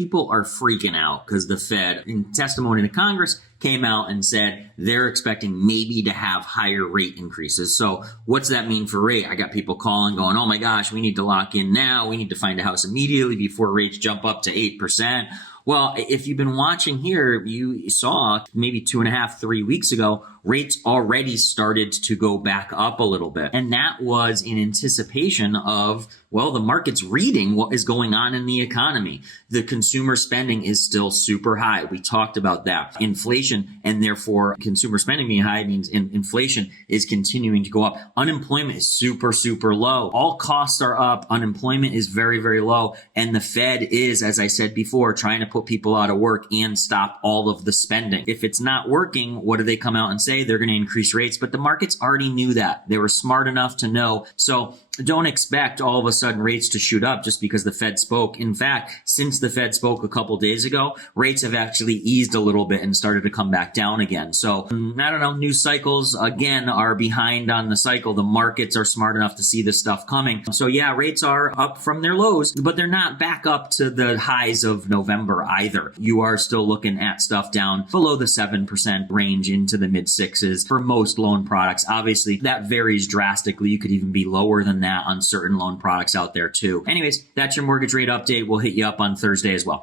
People are freaking out because the Fed, in testimony to Congress, came out and said they're expecting maybe to have higher rate increases. So what's that mean for rate? I got people calling going, oh my gosh, we need to lock in now. We need to find a house immediately before rates jump up to 8%. Well, if you've been watching here, you saw maybe 2.5, 3 weeks ago, rates already started to go back up a little bit. And that was in anticipation of, well, the market's reading what is going on in the economy. The consumer spending is still super high. We talked about that. Inflation, and therefore consumer spending being high means inflation is continuing to go up. Unemployment is super, super low. All costs are up. Unemployment is very, very low. And the Fed is, as I said before, trying to put people out of work and stop all of the spending. If it's not working, what do they come out and say? They're going to increase rates, but the markets already knew that. They were smart enough to know. So don't expect all of a sudden rates to shoot up just because the Fed spoke. In fact, since the Fed spoke a couple days ago, rates have actually eased a little bit and started to come back down again. So I don't know, news cycles again are behind on the cycle. The markets are smart enough to see this stuff coming. So yeah, rates are up from their lows, but they're not back up to the highs of November either. You are still looking at stuff down below the 7% range into the mid 6s for most loan products. Obviously, that varies drastically. You could even be lower than that on certain loan products out there too. Anyways, that's your mortgage rate update. We'll hit you up on Thursday as well.